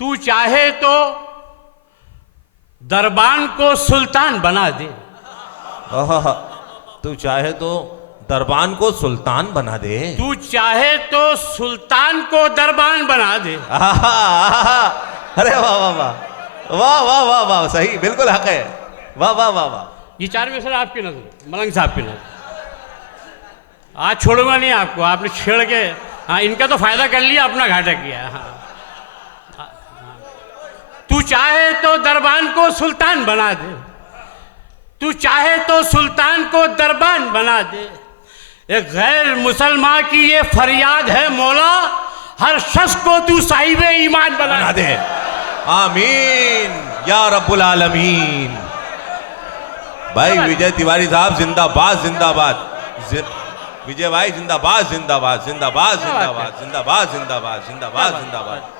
तू चाहे तो दरबान को सुल्तान बना दे। आहा, तू चाहे तो दरबान को सुल्तान बना दे। तू चाहे तो सुल्तान को दरबान बना दे। आहा, आहा, अरे वाह वाह वाह वाह वाह वाह वाह, सही, बिल्कुल हक है। वाह वाह वाह वाह। ये चार मिसर आपकी नजर, मलंग साहब की नजर। आज छोड़ूंगा नहीं आपको, आपने छेड़ के, हाँ, इनका तो फायदा कर लिया, अपना घाटा किया। हाँ। तू चाहे तो दरबान को सुल्तान बना दे, तू चाहे तो सुल्तान को दरबान बना दे। एक गैर मुसलमान की ये फरियाद है मौला, हर शख्स को तू साहिब ईमान बना दे। आमीन या रब्बुल आलमीन। भाई विजय तिवारी साहब जिंदाबाद जिंदाबाद। विजय भाई जिंदाबाद जिंदाबाद जिंदाबाद जिंदाबाद जिंदाबाद जिंदाबाद जिंदाबाद जिंदाबाद।